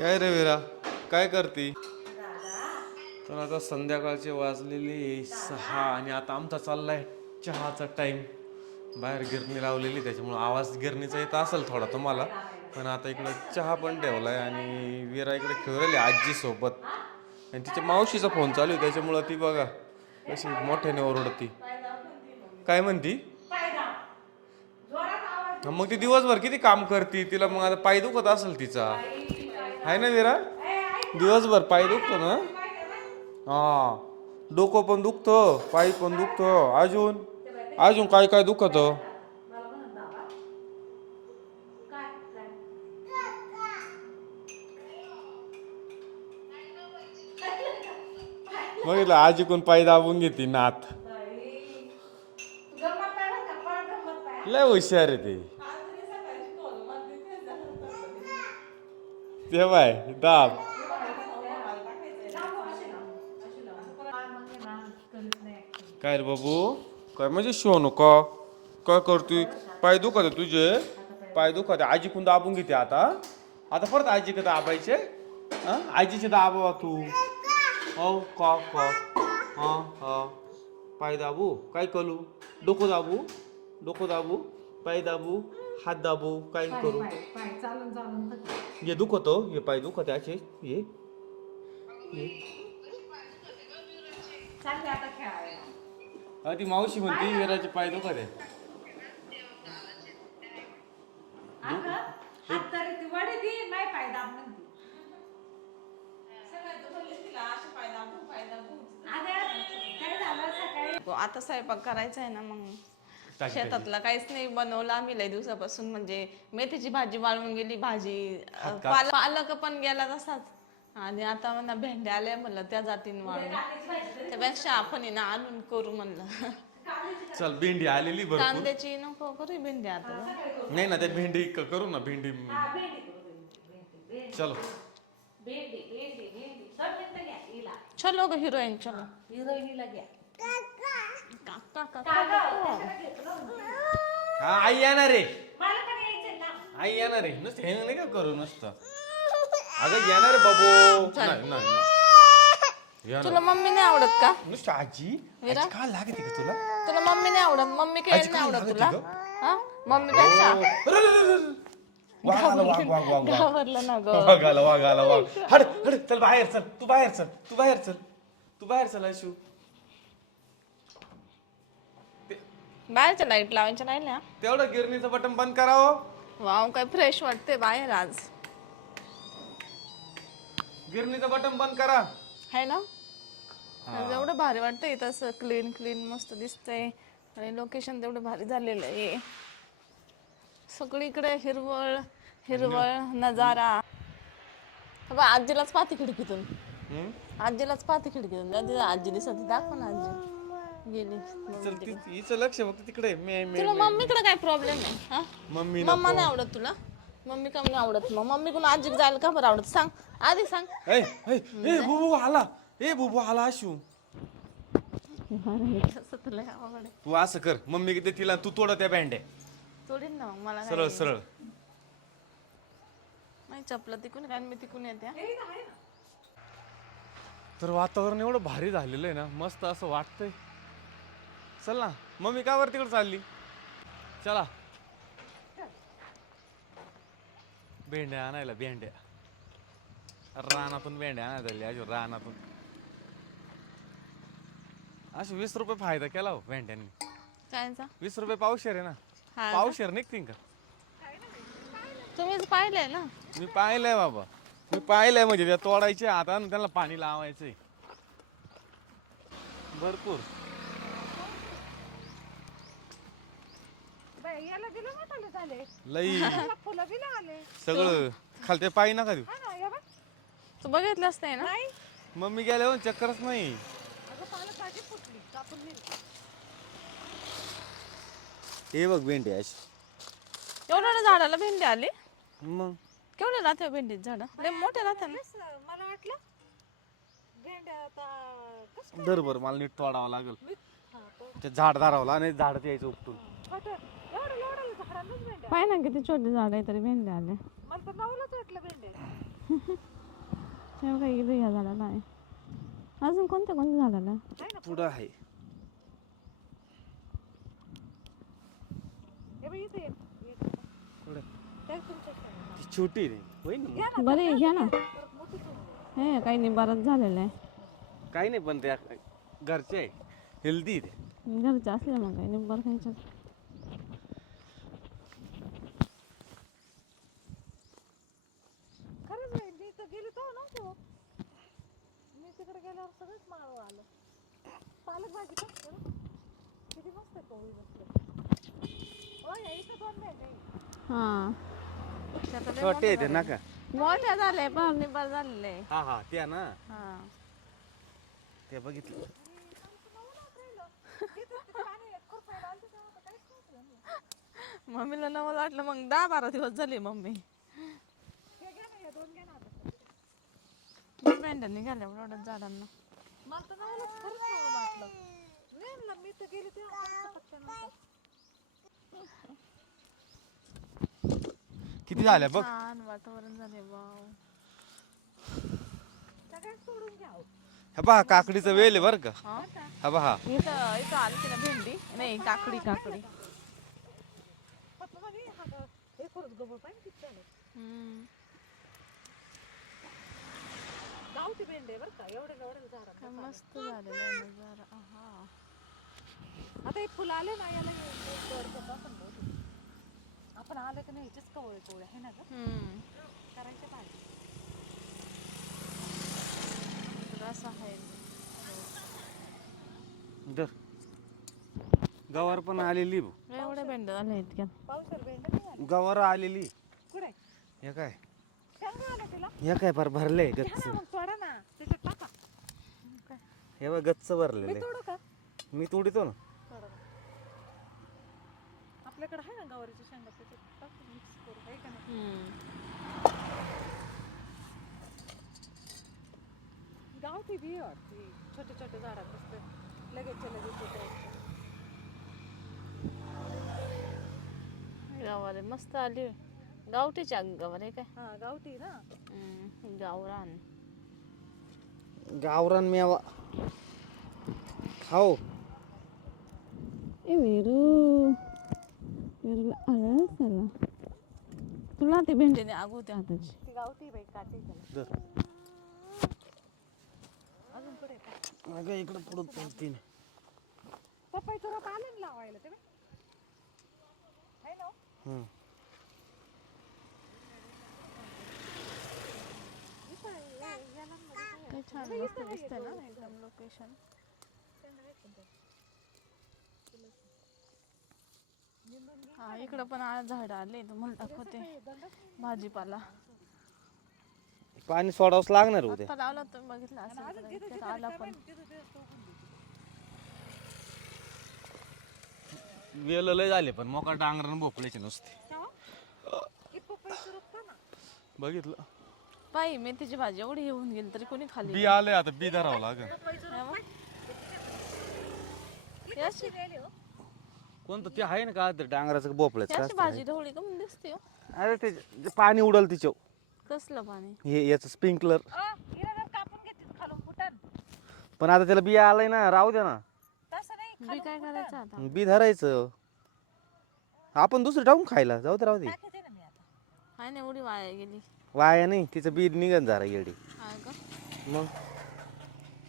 काय रे वीरा? काय करते? तर आता संध्याकाळचे वाजलेले सहा आणि आता आमचा चाललाय चहाचा टाइम बाहेर गिरणी लावलेली त्याच्यामुळे आवाज गिरणीचा येत असेल थोडा तुम्हाला. पण आता इकडे चहा पण ठेवलाय आणि विरा इकडे खेळलेली आजी सोबत आणि तिच्या मावशीचा फोन चालू आहे त्याच्यामुळं ती बघा कशी मोठ्याने ओरडती. काय म्हणती? मग ती दिवसभर किती काम करते? तिला मग आता पाय दुखत असेल तिचा. आहे ना विरा दिवसभर पाय दुखतो ना? हा. डोकं पण दुखतं पाय पण दुखतं. अजून? अजून काय काय दुखत? बघितलं आजी कोण पाय दाबून घेते नाथ लय हुशार आहे ते. ते बाय दाब. काय रे बाबू? काय म्हणजे शो नको? काय करतोय? पाय दुखत आहे तुझे. पाय दुखत आहे. आजी कोण दाबून घेते आता. आता परत आजी का दाबायचे आजीचे दाबावा तू. हो का का? हा हा. पाय दाबू. काय करू? डोकं दाबू. डोकं दाबू. पाय दाबू. हात दाबू काय करू? पाय चालून चालून थकले. हे दुखत पाय दुखत आहे असे हे हे. चालले आता खेळायला. अहो, ती मावशी म्हणते विराचे पाय दुखत आहे. अगं, हात तरी ती वडी दी नाही पाय दाब म्हणते. अगं, काय झालं? सकाळी? आता स्वयंपाक करायचा आहे ना मग. शेतातला काहीच नाही बनवलं आम्ही लय दिवसापासून. म्हणजे मेथीची भाजी वाळून गेली भाजी अं? पाल- पालक पण गेला तसाच आणि आता म्हणा भेंड्या आल्या म्हणलं त्या जातीन वाळून त्यापेक्षा आपण आहे ना आणून करू म्हणलं. चल भेंडी आलेली भरपूर. कांद्याची नको करू भेंडी आता. नाही ना ते भेंडी क- करू ना भेंडी. चलो. भेंडी भेंडी भेंडी. सब मिळतं घ्या हिला. चलो ग हिरोईन चलो. हिरोईनीला घ्या. काका काका. हा आई येणार रे आई येणार रे नुसतं हे नाही का करू नुसतं? अगं येणार रे बाबू. नाही नाही नाही. येणार. तुला मम्मी नाही आवडत का? नुसतं आजी? विरा? आजी का लागते का तुला? तुला मम्मी नाही आवडत. मम्मी काय आजी नाही आवडत तुला? हा? मम्मी पेक्षा. वाघ आला, वाघ वाघ वाघ वाघ. घाबरलं ना ग. वाघ आला वाघ आला वाघ. हड हड चल बाहेर चल. तू बाहेर चल. तू बाहेर चल. तू बाहेर चल आशू. बाहेरच्या लाइट लावायच्या राहिल्या तेवढं गिरणीचं बटन बंद करावं. वाव काय फ्रेश वाटते बाहेर आज. गिरणीचं बटन बंद करा. है ना? आज एवढं भारी वाटतंय तसं क्लीन क्लीन मस्त दिसतंय. आणि लोकेशन तेवढं भारी झालेलं आहे. सगळीकडे हिरवळ हिरवळ नजारा. हे बघ, आजीलाच पाहते खिडकीतून? आजीलाच पाहते खिडकीतून. दादी आजी दिसत दाखव ना आजी. गेली. चल ती- हिचं लक्ष फक्त तिकडे मे मे तुला मम्मीकडे काय प्रॉब्लेम आहे? हा? मम्मी मम्मा नाही आवडत तुला? मम्मी का नाही आवडत? मग मम्मी कोण आजी जायला का बरं आवडत? सांग. आधी सांग. ए ए ए बुबू आला. ए बुबू आला आशू तसं तुला आवड आहे तू असं कर. मम्मी किती तिला तू तोड त्या बँड्या तोडीन ना मग मला सरळ सरळ. नाही चपला तिकून कारण मी तिकून येते तर वातावरण एवढं भारी झालेलं आहे ना मस्त असं वाटतंय. चल ना. मम्मी का वर तिकडे चालली. चला. भेंड्या आणायला भेंड्या. रानातून भेंड्या आणायला झाली अजून रानातून. असे वीस रुपये फायदा केला हो भेंड्यांनी. कायचा? वीस रुपये पावशेर आहे ना. हा पावशेर निघतील का? तुम्हीच पाहिलंय ना. मी पाहिलंय बाबा. मी पाहिलंय म्हणजे त्या तोडायचे आता आणि त्याला पाणी लावायचंय. भरपूर. याला दिलं मोठाले झाले. लई. त्याला फुलं बी आले सगळं खालते पायी नका देऊ. हा ना या बघ तू बघितलंच नाही ना? नाही. मम्मी गेल्यावर चक्करच नाही. अगं पालक भाजी फुटली. कापून नेली. हे बघ भेंडी अशी. एवढ्या झाडाला भेंडी आली? मग? केवढे राहते हो भेंडीत झाड? लय मोठे राहते ना? तेच, मला वाटलं भेंड्या आता कसं धर बरं मला नीट तोडावं लागेल. मी हा तो झाड धरावला आणि झाड यायचं उपटून. भेंड्या? पाय ना किती छोटे झाड आहे तरी भेंडी आले मला तर नवलंच वाटलं भेंड्या तेव्हा काही ह्या झाडाला आहे. अजून कोणत्या कोणत्या झाडाला? आहे? पुढं आहे. पुढं. ती छोटी आहे होईन ना. बरे घ्या ना. हे काही नाही बरंच झालेलं आहे. काही नाही पण त्या घरचे आहे. हेल्दी ते. घरचं असलं मग काही नाही बरं खायचं खरंच बाई, मी तर गेली तो नव्हतो मी तिकडे गेल्यावर सगळंच माळव आलं. पालक भाजी करू. किती मस्त पोळी बसले ओ या इथं दोन भेंडे आहे. हां. छोटे आहे ते नका. मोठ्या झाले झालेले. हा हा त्या ना. हां. ते बघितलं. मम्मीला नवल वाटलं मग दहा बारा दिवस झाले मम्मी. भेंड्या निघाल्या एवढ्या झाडांना मला तर खरंच वाटलं मी तर गेली. किती झाल्या बघ छान वातावरण झाले वाव सगळ्यात सोडून हो. पहा काकडीचं वेल आहे बरं का हा? हा पहा इथं इथं आली ना भेंडी नाही काकडी काकडी पप्पा हा हे पाहिजे किती झालं हम्म. गावठी भेंडे बरं का? एवढे एवढे झाड काय मस्त झालेलं आहे नजारा आहा. आता हे फुलं आले ना याला आपण आलं की नाही ह्याचेच कवळे कवळे आहे ना. करायचे असं आहे. दर. गवार पण आलेली. एवढ्या भेंड्या झाल्या पावसाळ भेंडे गवार आलेली. कुठे? हे काय? हे काय फार भरलंय घ्या गच्च. ना मग तोडा ना. त्याच्यात टाका. हे बघ गच्च मी भरलेलं तोडू का? आहे मी तोडीतो ना. आपल्याकडे आहे ना गवारीच्या शेंगा त्याच्यात टाकू मिक्स करू आहे का नाही? हम्म. गावठी बी आहे वाटते. छोटे छोटे झाडात मस्त लगेचच्या लगेच येते गवार आहे मस्त आली. आग गवार आहे काय हा गावठी ना हम्म. गावरान गावरान मेवा खाओ ए वेरू वेरूला आलं चला तुला ते भेंडीने आग होते हाताची ती गावठी बाई काटे अजून पुढे का अगं इकडं पुढं पळतीन पप्पाईचं रोप आलं ना लावायला ते बाई आहे ना हो? हम्म. इथं आहे, या- या लहानमध्ये काय आहे? काय छान मस्त दिसतंय ना एकदम लोकेशन हा इकडं पण आज झाड आले तुम्हाला दाखवते. भाजीपाला. पाणी सोडावंच लागणार उद्या. आता लावला तुम्ही बघितला असेल इकडं, इतक्यात आला पण. वेल लय झाले पण मोका डांगरान भोपळ्याचे नुसते. बघितलं. बाई मेथीची भाजी एवढी येऊन गेली तरी कोणी खाली बी आलंय आता बी धरावं लागेल. याची कोणतं ते आहे ना का ते डांगराचं भोपळ्याचं याची भाजी ढवळी का म्हणून दिसते हो. अरे ते जे पाणी उडल तिच्या कसलं पाणी? हे याचं स्प्रिंकलर. कापून खालून फुटन. पण आता त्याला बिया आलाय ना राहू दे ना. तसं नाही बी काय करायचं आता? बी धरायचं. आपण दुसरं टाकून खायला जाऊ दे राहू दे. टाकते ना मी आता. हाय ना एवढी वाया गेली. वाया नाही तिचं बी निघन जरा येडी. का? मग?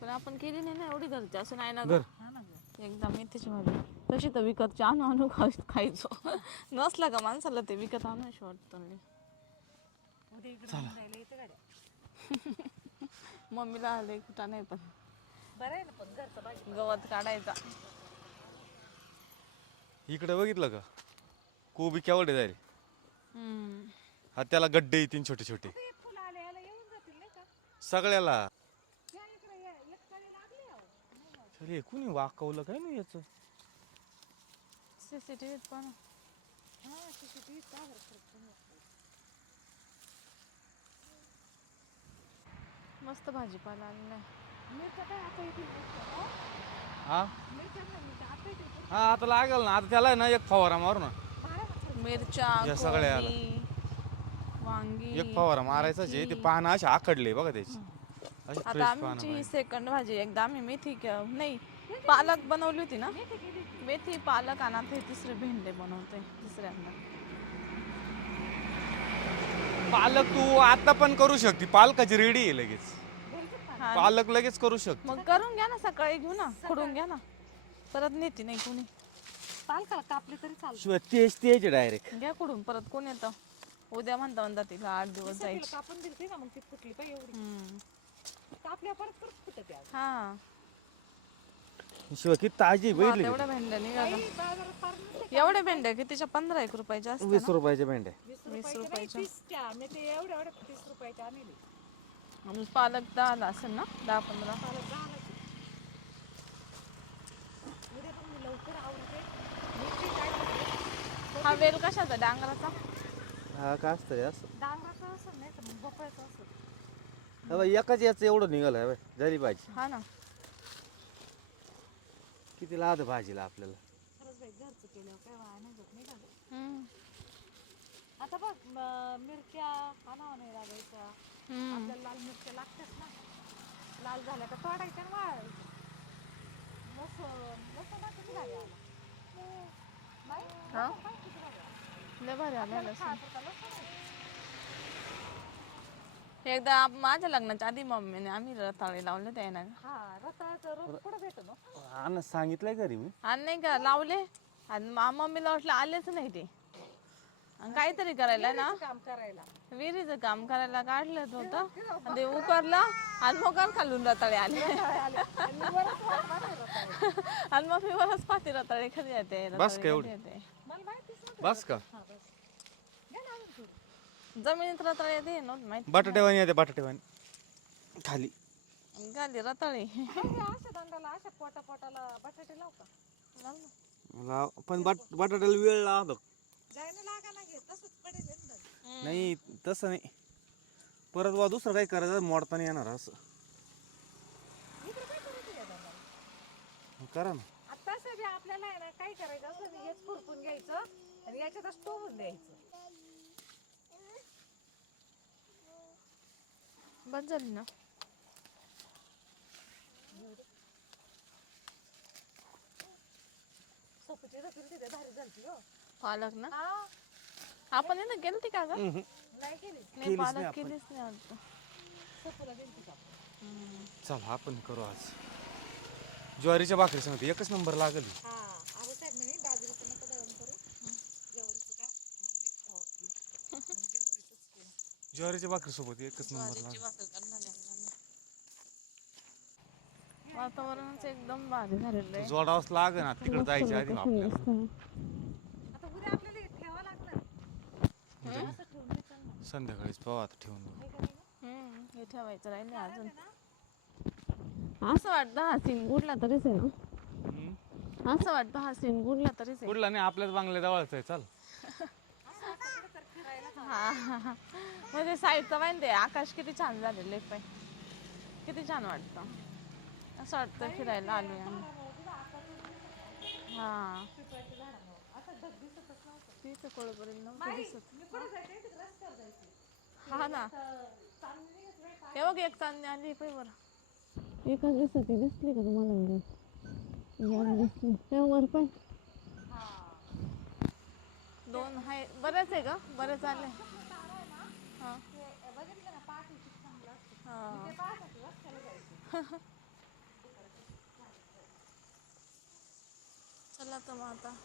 पण आपण केली नाही ना एवढी घरची असं नाही ना हा गं. एकदा मेथीची भाजी तशी तर विकत आणू आणू खाय- खायचो. नसला का माणसाला ते विकत वाटतं लई. इकडे घेऊन जायला येते गाड्या. मम्मीला आले कुठं नाही पण. बरं आहे ना पण घरचं भाजी गवत काढायचा. इकडे बघितलं का? कोबी केवढे झाले? हम्म. हा त्याला गड्डे येतील छोटे छोटे ते फुलं आले याला येऊन जातील नाही का सगळ्याला या इकडे या एक कळी लागली अहो. चल हे कुणी वाकवलं काय नाही याच सीसीटीव्हीत पण हा CCTV का बरं? मस्त भाजीपाला आलेला आहे मिरच्या काय आता येतील मिरच्या, हो? हा मिरच्या नाही, मिरच्या आता येतील. हा आता लागेल ना आता त्याला आहे ना एक फवारा मारू ना मारा ना. मिरच्या या सगळ्या. कोबी वांगी एक फवारा मारायचा जे ते पानं असे आखडले बघा त्याची. अशी आता पानं आमची. सेकंड भाजी एकदा आम्ही मेथी के- नाही पालक बनवली होती ना? मेथी पालक आणि आता हे तिसरे भेंडे बनवते तिसऱ्यांदा. पालक तू आता पण करू शकते. पालकाची रेडी आहे लगेच. हा. पालक लगेच करू शकते. मग करून घ्या ना सकाळी घेऊ ना खुडून घ्या ना. परत नेते नाही कोणी. पालकाला कापली तरी चालतं. शिवाय तेच तेच डायरेक्ट घ्या खुडून परत कोण येतं? उद्या म्हणता म्हणता तिला आठ दिवस तिला जायचे. कापून ना मग ती फुटली पाहिजे एवढी. हम्म. कापल्या परत परत फुटते आज. हा. शिवाय किती ताजी तेवढ्या भेंड्या निघाल्या. काही बाजारात फार नसते एवढ्या भेंड्या कितीच्या पंधरा एक रुपयाच्या असतात वीस रुपयाच्या भेंड्या. वीस रुपयाच्या नाही रुपयाच्या. तीसच्या मी ते एवढ्या एवढ्या तीस रुपयाच्या आणले ना. आणि पालक दहाला असेल ना? दहा पंधरा. उद्या लवकर आवडते? हा वेल कशाचा? डांगराचा? हा का असतं रे असं डांगराचं असं नाही तर मग भोपळ्याचं असं हे एकाच याचं एवढं निघालं आहे झाली भाजी हा ना किती लाद भाजीला आपल्याला खरंच बाई घरचं केल्यावर काय वाया नाही जात नाही का गं? हम्म. आता बघ म- मिरच्या आणावं नाही लागायच्या. आपल्याला लाल मिरच्या लागतात ना लाल झाल्या का तोडायच्या आणि वाळायच्या लसूण लसूण ना किती आला? हा? लसूण. लय भारी आलं लसूण. एकदा आप- माझ्या लग्नाच्या आधी मम्मीने आम्ही रताळे लावले ते ना हा कुठं भेटत हो? सांगितलंय घरी मी आणि नाही का लावले आणि मा- मम्मीला वाटलं आलेच नाही ते आणि काहीतरी करायला ना काम करायला विहिरीचं काम करायला काढलं होतं आणि ते उकरलं आणि मग खालून रताळे आले आले. आणि वरच रताळे. मग मी बरंच पाती रताळे कधी येते बस रताळे का एवढी? कधी येते. बस का. जमिनीत रताळे येते नव्हतं माहिती बटाटेवाणी येते बटाटेवाणी खाली गाली रताळे हे अशा दंडाला अशा पोटा पोटाला बटाटे लाव का मला पण बट बटाट्याला वेळ लागतो जायला लागा ना घे तसंच पडेल हे ना दंड. नाही तसं नाही परत बा दुसरं काही करायचं मोडताना येणार असं? करा ना बी आपल्याला आहे ना काय करायचं असं हेच खुरपून घ्यायचं आणि याच्यातच टोवून द्यायचं. बस झाली ना? सोपूची रचून तिथे भारी झालती हो. पालक ना? हा. आपण इथं गेलती का ग? नाही केली. नाही पालक केलीच नाही वाटतं सोपूला गेलती का चला आपण करू आज. ज्वारीच्या भाकरी सांगते एकच नंबर लागल. हा आबा साहेब म्हणे बाजरीचं नका दळण करू. जेवढीचं का म्हणले खाऊ आपलं. मग जेवढीचंच केलं. ज्वारीच्या भाकरी सोबत एकच नंबर लागल. वातावरणच एकदम भारी झालेलं आहे. जोडावंच लागेल ना तिकडे जायच्या आधी आपल्याला. हे. संध्याकाळीच पाहू आता ठेवून हे ठेवायचं राहिले अजून? असं वाटतं हा सीन गुडला तरीच आहे ना. असं वाटतं हा सीन गुडला तरीच आहे कुठला नाही आपल्याच बांगल्या जवळच आहे चाल. हा, हा, हा. म्हणजे साईडचं माहिती आहे आकाश किती छान झालेलं आहे पाय किती छान वाटतं असं वाटतं फिरायला आलोय आम्ही हा कोळपर्यंत नव्हतं दिसत. हा ना? हे बघ एक चांदणी आली पाय बरं एकच दिसत ती दिसली का तुम्हाला दिसली. त्या वर दोन आहे बरंच आहे का बरंच आलं चला तर मग आता.